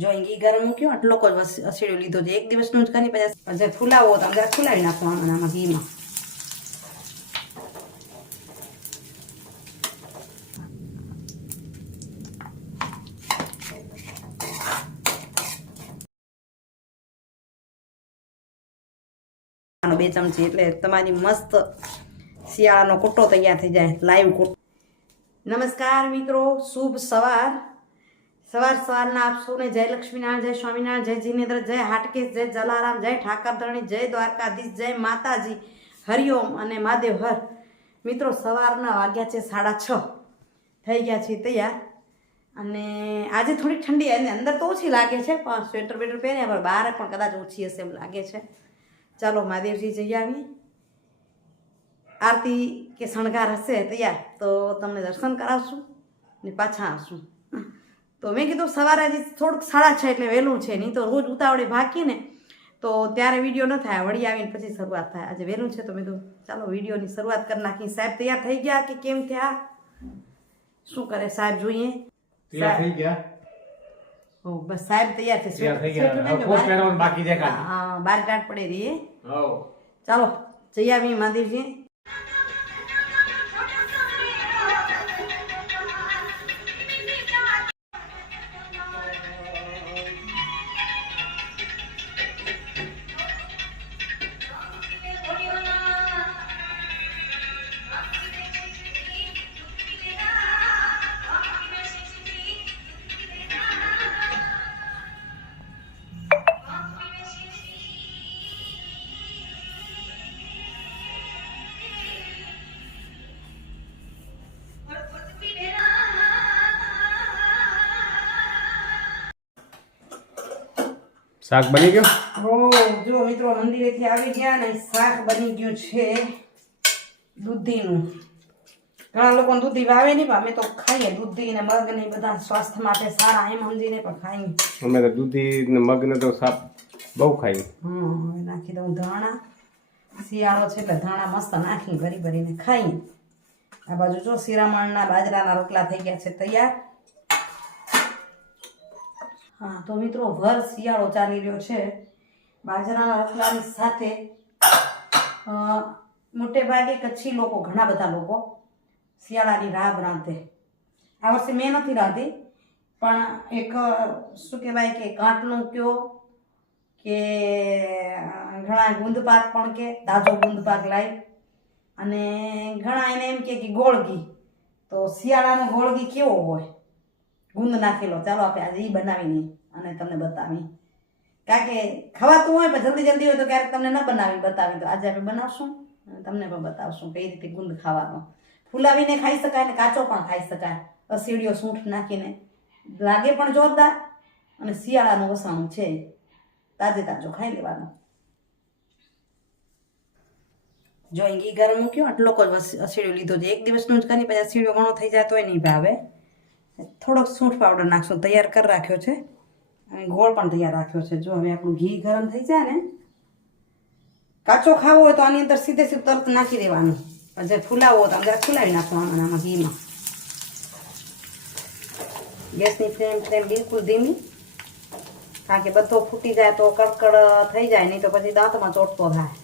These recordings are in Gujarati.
જો અહીં ઘી ગરમ મૂક્યો, આટલો જ અસીડો લીધો છે. એક દિવસનું જ કરી પછી જે ફૂલાવો તો અંદર ફૂલાવી નાખો આમાં ઘીમાં. બે ચમચી એટલે તમારી મસ્ત શિયાળાનો કુટ્ટો તૈયાર થઈ જાય, લાઈવ કુટ્ટો નમસ્કાર મિત્રો, શુભ સવાર. સવાર સવારના આપ સૌને જય લક્ષ્મીનારાયણ, જય સ્વામિનારાયણ, જય જીનેન્દ્ર, જય હાટકેશ, જય જલારામ, જય ઠાકરધણી, જય દ્વારકાધીશ, જય માતાજી. હરિઓમ અને મહાદેવ હર. મિત્રો, સવારના વાગ્યા છે સાડા છ. થઈ ગયા છે તૈયાર. અને આજે થોડી ઠંડી એની અંદર તો ઓછી લાગે છે, પણ સ્વેટર બેટર પહેર્યા પણ બહાર પણ કદાચ ઓછી હશે એમ લાગે છે. ચાલો, મહાદેવજી જઈ આવીએ. આરતી કે શણગાર હશે તૈયાર, તો તમને દર્શન કરાવશું ને પાછા આવશું. તો મેં કીધું સવારે હજી થોડુંક સાડા છ એટલે વહેલું છે નહીં તો રોજ ઉતાવળે ભાગીએ ને તો ત્યારે વીડિયો ન થાય. વળી આવીને પછી શરૂઆત થાય. આજે વહેલું છે તો મેં કીધું ચાલો વિડીયોની શરૂઆત કરી નાખી સાહેબ તૈયાર થઈ ગયા કે કેમ થયા? શું કરે સાહેબ જોઈએ? તૈયાર થઈ ગયા? બસ સાહેબ તૈયાર છે. તૈયાર થઈ ગયા. કોટ બાર- પહેરવાનું બાકી છે હા બાર ટાટ પડે રહી. ચાલો જઈ આવી મહાદેવજી શાક બની ગયું? હો જો મિત્રો મંદિરેથી આવી ગયા ને શાક બની ગયું છે દૂધીનું. ઘણા લોકો દૂધી વાવે નહીં પણ અમે તો ખાઈએ દૂધી ને મગ ને બધા સ્વાસ્થ્ય માટે સારા એમ સમજીને પણ ખાઈએ. અમે તો દૂધી ને મગ ને તો સાપ બહુ ખાઈ હમ હવે નાખી દઉં ધાણા. શિયાળો છે એટલે ધાણા મસ્ત નાખી ભરી ભરીને ખાઈએ. આ બાજુ જો શિરામણના બાજરાના રોટલા થઈ ગયા છે તૈયાર. હા, તો મિત્રો, વર શિયાળો ચાલી રહ્યો છે. બાજરાના રોટલાની સાથે મોટે ભાગે કચ્છી લોકો, ઘણા બધા લોકો શિયાળાની રાબ રાંધે આ વર્ષે મેં નથી રાંધી, પણ એક, શું કહેવાય કે કાંટનો કયો કે, ઘણા ગુંદ પાક પણ કે, તાજો ગુંદ પાક લાવી અને ઘણા એને એમ કે ગોળગી. તો શિયાળાનો ગોળગી કેવો હોય? ગુંદ નાખેલો. ચાલો આપણે આજે એ બનાવીને અને તમને બતાવી કારણ કે ખવાતું હોય પણ જલ્દી જલ્દી હોય તો ક્યારેક તમને ન બનાવી બતાવી તો આજે આપણે બનાવશું તમને પણ બતાવશું કઈ રીતે ગુંદ ખાવાનો. ફુલાવીને ખાઈ શકાય ને કાચો પણ ખાઈ શકાય. અસીડીઓ સૂંઠ નાખીને. લાગે પણ જોરદાર અને શિયાળાનું વસાણું છે. તાજે તાજો ખાઈ લેવાનો. જો ઘી ગરમ મૂક્યો, આટલો જ વસ- અસીડો લીધો છે. એક દિવસનું જ કરી, પછી અસીડો ઘણો થઈ જાય તોય નહીં ભાવે. થોડોક સૂંઠ પાવડર નાખશું, તૈયાર કરી રાખ્યો છે. અને ગોળ પણ તૈયાર રાખ્યો છે. જો હવે આપણું ઘી ગરમ થઈ જાય ને, કાચો ખાવો હોય તો આની અંદર સીધે સીધું તરત નાખી દેવાનું. જે ફૂલાવો તો અંદર ફૂલાવી નાખવાનું આમાં ઘીમાં. ગેસની ફ્લેમ ફ્લેમ બિલકુલ ધીમી. કારણ કે બધો ફૂટી જાય તો કડકડ થઈ જાય, નહીં તો પછી દાંતમાં ચોટતો થાય.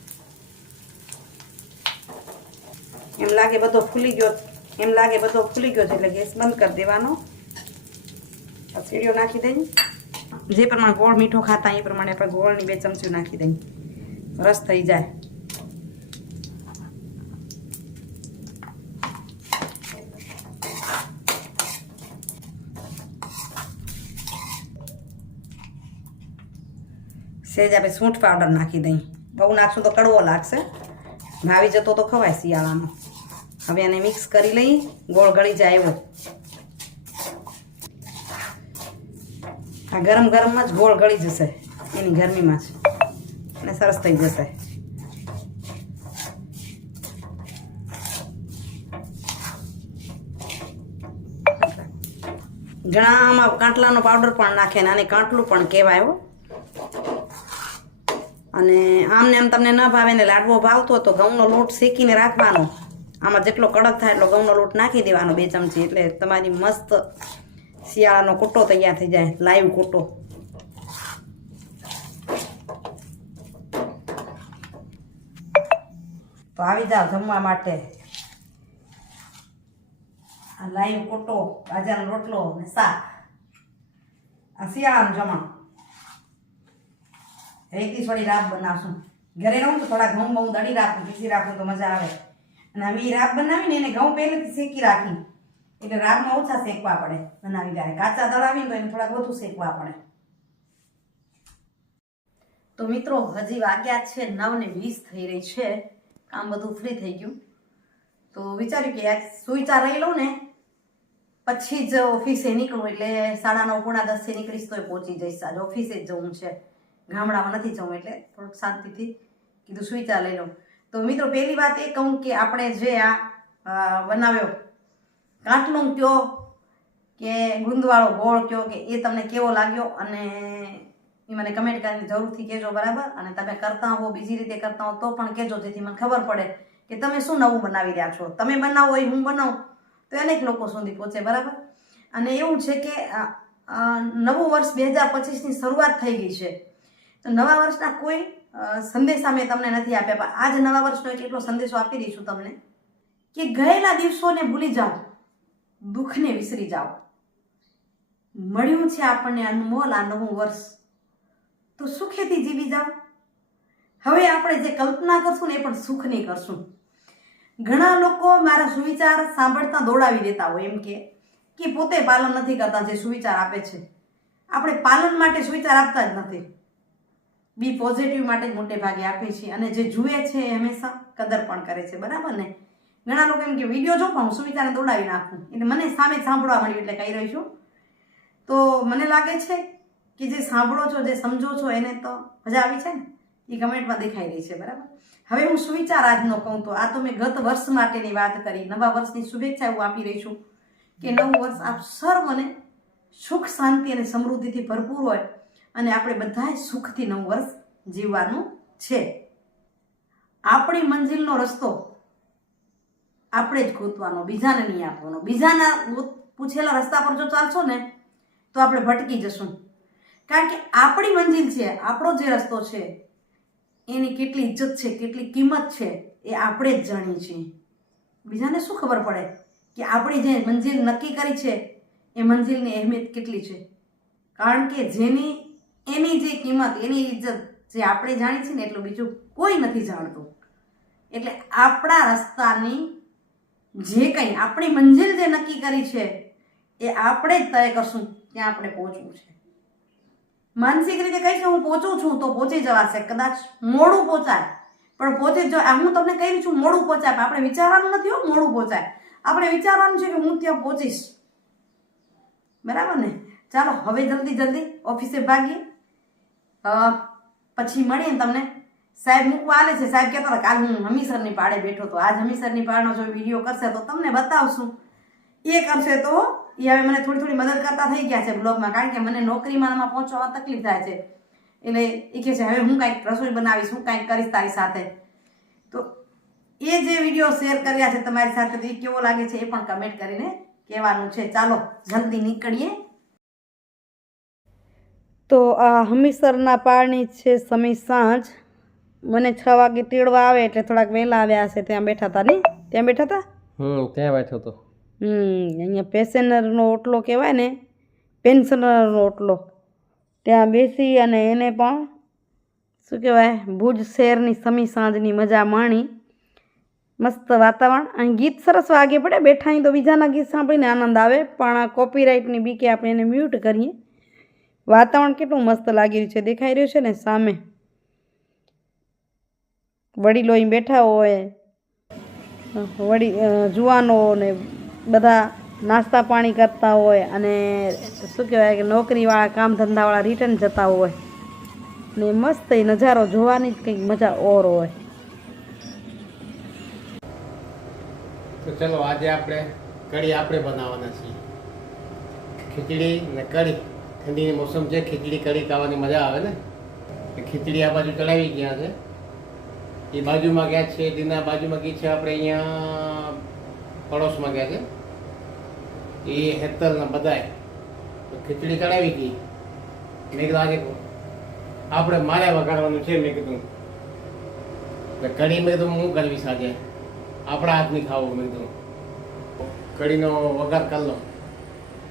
એમ લાગે બધો ફૂલી ગયો, એમ લાગે બધો ફૂલી ગયો છે એટલે ગેસ બંધ કરી દેવાનો. સીડીઓ નાખી દઈ. જે પ્રમાણે ગોળ મીઠો ખાતા એ પ્રમાણે આપણે ગોળની બે ચમચીઓ નાખી દઈ. રસ થઈ જાય. સેજ આપણે સૂંઠ પાવડર નાખી દઈ. બહુ નાખશું તો કડવો લાગશે. ભાવી જતો તો ખવાય શિયાળાનો હવે એને મિક્સ કરી લઈ ગોળ ગળી જાય એવો. આ ગરમ ગરમમાં જ ગોળ ગળી જશે. એની ગરમીમાં જ. અને સરસ થઈ જશે. ઘણા આમાં કાંટલાનો પાવડર પણ નાખે ને આને કાંટલું પણ કહેવાય અને આમને આમ તમને ન ભાવે ને લાડવો ભાવતો તો ઘઉંનો લોટ શેકીને રાખવાનો. આમાં જેટલો કડક થાય એટલો ઘઉંનો લોટ નાખી દેવાનો બે ચમચી. એટલે તમારી મસ્ત શિયાળાનો કોટો તૈયાર થઈ જાય. લાઈવ કોટો. તો આવી જાઓ જમવા માટે. આ લાઈવ કોટો, બાજરાનો રોટલો ને શાક. આ શિયાળાનું જમણ. એક દિવસ રાત બનાવશું. ઘરે રહું તો થોડા ઘઉં બહુ દળી રાખું પીસી રાખું તો મજા આવે. અને અમે એ રાબ બનાવીને એને ઘઉં પહેલેથી શેકી રાખી. એટલે રાગમાં ઓછા શેકવા પડે. બનાવી ત્યારે કાચા દળાવીને તો એને થોડાક વધુ શેકવા પડે. તો મિત્રો, હજી વાગ્યા છે નવ ને વીસ થઈ રહી છે. કામ બધું ફ્રી થઈ ગયું. તો વિચાર્યું કે આજ સુઈચા રહી લઉં ને, પછી જ ઓફિસે નીકળું. એટલે સાડા નવ, પોણા દસે નીકળીશ તોય પહોંચી જઈશ. આજે ઓફિસે જ જવું છે. ગામડામાં નથી જવું એટલે થોડુંક શાંતિથી કીધું સુઈચા લઈ લઉં. તો મિત્રો, પહેલી વાત એ કહું કે આપણે જે આ બનાવ્યો કાટલું કયો કે ગુંદવાળો ગોળ કયો કે એ તમને કેવો લાગ્યો અને એ મને કમેન્ટ કરીને જરૂરથી કહેજો, બરાબર? અને તમે કરતા હો, બીજી રીતે કરતા હો, તો પણ કહેજો, જેથી મને ખબર પડે કે તમે શું નવું બનાવી રહ્યા છો. તમે બનાવો હોય હું બનાવું, તો અનેક લોકો સુધી પહોંચે, બરાબર? અને એવું છે કે નવું વર્ષ બે હજાર પચીસની શરૂઆત થઈ ગઈ છે. તો નવા વર્ષના કોઈ સંદેશા મેં તમને નથી આપ્યા, પણ આજ નવા વર્ષનો એક એટલો સંદેશો આપી દઈશું તમને કે ગયેલા દિવસોને ભૂલી જાઓ. દુઃખને વિસરી જાઓ. મળ્યું છે આપણને અનમોલ આ નવું વર્ષ. તો સુખેથી જીવી જાઓ. હવે આપણે જે કલ્પના કરશું ને એ પણ સુખની કરશું. ઘણા લોકો મારા સુવિચાર સાંભળતા દોડાવી દેતા હોય એમ કે કે પોતે પાલન નથી કરતા જે સુવિચાર આપે છે. આપણે પાલન માટે સુવિચાર આપતા જ નથી. બી પોઝિટિવ માટે મોટે ભાગે આપીએ છીએ અને જે જુએ છે એ હંમેશા કદર પણ કરે છે. બરાબર ને? ઘણા લોકો એમ કે, વીડિયો જો પણ હું સુવિચારને દોડાવી નાખું. એટલે મને સામે સાંભળવા મળ્યું એટલે કહી રહી છું. તો મને લાગે છે કે જે સાંભળો છો, જે સમજો છો, એને તો મજા આવી છે ને? એ કમેન્ટમાં દેખાઈ રહી છે, બરાબર? હવે હું સુવિચાર આજનો કહું તો, આ તો મેં ગત વર્ષ માટેની વાત કરી. નવા વર્ષની શુભેચ્છા હું આપી રહી છું કે નવું વર્ષ આપ સર્વને સુખ, શાંતિ અને સમૃદ્ધિથી ભરપૂર હોય અને આપણે બધાએ સુખથી નવું વર્ષ જીવવાનું છે. આપણી મંજિલનો રસ્તો આપણે જ ગોતવાનો, બીજાને નહીં આપવાનો. બીજાના પૂછેલા રસ્તા પર જો ચાલશો ને, તો આપણે ભટકી જશું. કારણ કે આપણી મંજિલ છે, આપણો જે રસ્તો છે, એની કેટલી ઇજ્જત છે, કેટલી કિંમત છે, એ આપણે જ જાણીએ છીએ. બીજાને શું ખબર પડે કે આપણી જે મંજિલ નક્કી કરી છે, એ મંજિલની અહેમિયત કેટલી છે? કારણ કે જેની, એની જે કિંમત, એની ઇજ્જત જે આપણે જાણીએ છીએ ને, એટલું બીજું કોઈ નથી જાણતું. એટલે આપણા રસ્તાની જે કંઈ આપણી મંજિલ જે નક્કી કરી છે, એ આપણે જ તય કરશું ત્યાં આપણે પહોંચવું છે. માનસિક રીતે કહીશ છે હું પહોંચું છું તો પહોંચી જવાશે, કદાચ મોડું પહોંચાય. પણ પહોંચી જ હું તમને કહી છું, મોડું પહોંચાય. પણ આપણે વિચારવાનું નથી હો, મોડું પહોંચાય. આપણે વિચારવાનું છે કે હું ત્યાં પહોંચીશ. બરાબર ને? ચાલો, હવે જલ્દી જલ્દી ઓફિસે ભાગીએ. પછી મળીએ તમને. સાહેબ મૂકવા આલે છે, સાહેબ કહેતા હતા કાલ હું હમીસરની પાડે બેઠો તો આજ હમીસરની પાડનો જો વીડિયો કરશે તો તમને બતાવશું. એ કરશે તો એ હવે મને થોડી થોડી મદદ કરતા થઈ ગયા છે બ્લોગમાં, કારણ કે મને નોકરીમાં એમાં પહોંચવામાં તકલીફ થાય છે. એટલે એ કહે છે, હવે હું કાંઈક રસોઈ બનાવીશ, હું કાંઈક કરીશ તારી સાથે. તો એ જે વીડિયો શેર કર્યા છે તમારી સાથે, તો એ કેવો લાગે છે એ પણ કમેન્ટ કરીને કહેવાનું છે. ચાલો, જલ્દી નીકળીએ. તો આ હમીસરના પાળની છે સમય સાંજ. મને છ વાગે તેડવા આવે એટલે થોડાક વહેલા આવ્યા હશે ત્યાં બેઠા હતા નહીં? ત્યાં બેઠા હતા હમ ત્યાં બેઠો હતો હમ અહીંયા પેસેન્જરનો ઓટલો કહેવાય ને પેન્શનરનો ઓટલો. ત્યાં બેસી અને એને પણ શું કહેવાય ભુજ શહેરની સમી સાંજની મજા માણી. મસ્ત વાતાવરણ. અહીં ગીત સરસ વાગે પડે બેઠા અહીં તો બીજાના ગીત સાંભળીને આનંદ આવે પણ કોપીરાઇટની બીકે આપણે એને મ્યુટ કરીએ. વાતાવરણ કેટલું મસ્ત લાગી રહ્યું છે દેખાઈ રહ્યું છે ને સામે. વડીલો બેઠા હોય, વડી જુવાનો ને બધા નાસ્તા પાણી કરતા હોય અને શું કહેવાય કે નોકરીવાળા, કામ ધંધાવાળા રિટર્ન જતા હોય. ને મસ્ત એ નજારો જોવાની જ કંઈક મજા ઓર હોય. તો ચલો આજે આપણે કઢી આપણે બનાવવાના છીએ. ખીચડી ને કઢી. ઠંડીની મોસમ છે, ખીચડી, કઢી ખાવાની મજા આવે ને? ખીચડી આ બાજુ ચડાવી ગયા છે. એ બાજુમાં ગયા છે, દીના બાજુમાં ગઈ છે આપણે અહીંયા પડોશમાં ગયા છે. એ હેતલના બધાએ ખીચડી કઢાવી ગઈ મેં કીધું આજે આપણે મારે વગાડવાનું છે, મેં કીધું. કઢી મેં કીધું હું કરવીશ આજે? આપણા હાથની ખાવું, મેં કીધું. કઢીનો વઘાર કરી લો.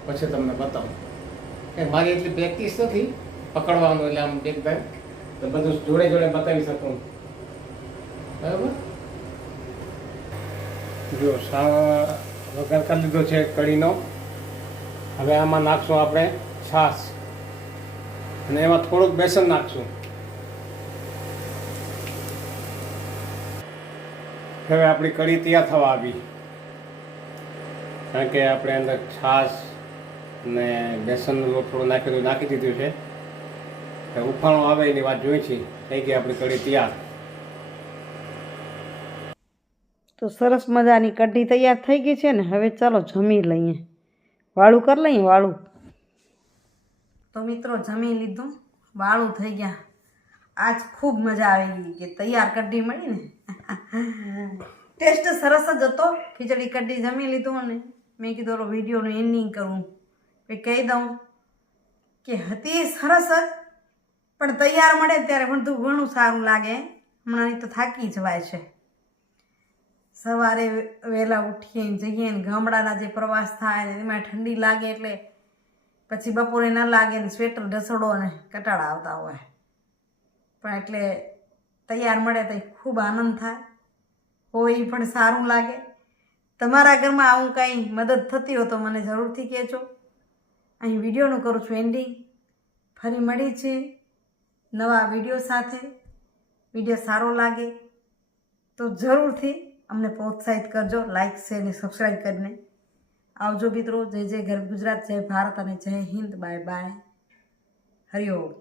પછી તમને બતાવું. એ મારી એટલી પ્રેક્ટિસ નથી પકડવાનું, એટલે આમ એકદમ તો બધું જોડે જોડે બતાવી શકું. બરાબર? જો સા વઘાર કરી લીધો છે કઢીનો. હવે આમાં નાખશું આપણે છાશ. અને એમાં થોડુંક બેસન નાખશું. હવે આપણી કઢી તૈયાર થવા આવી. કારણ કે આપણે અંદર છાશ ને બેસનનું લોટ થોડું નાખી નાખી દીધું છે. ઉફાણો આવે એની વાત જોઈ છે. થઈ ગઈ આપણી કઢી તૈયાર. તો સરસ મજાની કઢી તૈયાર થઈ ગઈ છે ને, હવે ચાલો જમી લઈએ. વાળું કરી લઈએ, વાળું. તો મિત્રો જમી લીધું, વાળું થઈ ગયા. આજ ખૂબ મજા આવી ગઈ કે તૈયાર કઢી મળી ને. ટેસ્ટ સરસ જ હતો. ખીચડી કઢી જમી લીધું અને મેં કીધું વિડીયોનું એન્ડિંગ કરું. એ કહી દઉં કે હતી સરસ જ, પણ તૈયાર મળે ત્યારે બધું ઘણું સારું લાગે. હમણાંની તો થાકી જવાય છે. સવારે વહેલા ઉઠીએ જઈએ ને ગામડાના જે પ્રવાસ થાય ને એમાં ઠંડી લાગે એટલે પછી બપોરે ન લાગે ને સ્વેટર ઢસડો ને કટાળા આવતા હોય. પણ એટલે તૈયાર મળે તો ખૂબ આનંદ થાય. હોય પણ સારું લાગે. તમારા ઘરમાં આવું કંઈ મદદ થતી હોય તો મને જરૂરથી કહેજો. અહીં વિડીયોનું કરું છું એન્ડિંગ. ફરી મળી છે નવા વીડિયો સાથે. વીડિયો સારો લાગે તો જરૂરથી અમને પ્રોત્સાહિત કરજો લાઇક શેર અને સબસ્ક્રાઈબ કરીને. આવજો મિત્રો, જય જય ગર્ભ ગુજરાત, જય ભારત અને જય હિન્દ બાય બાય હરિઓમ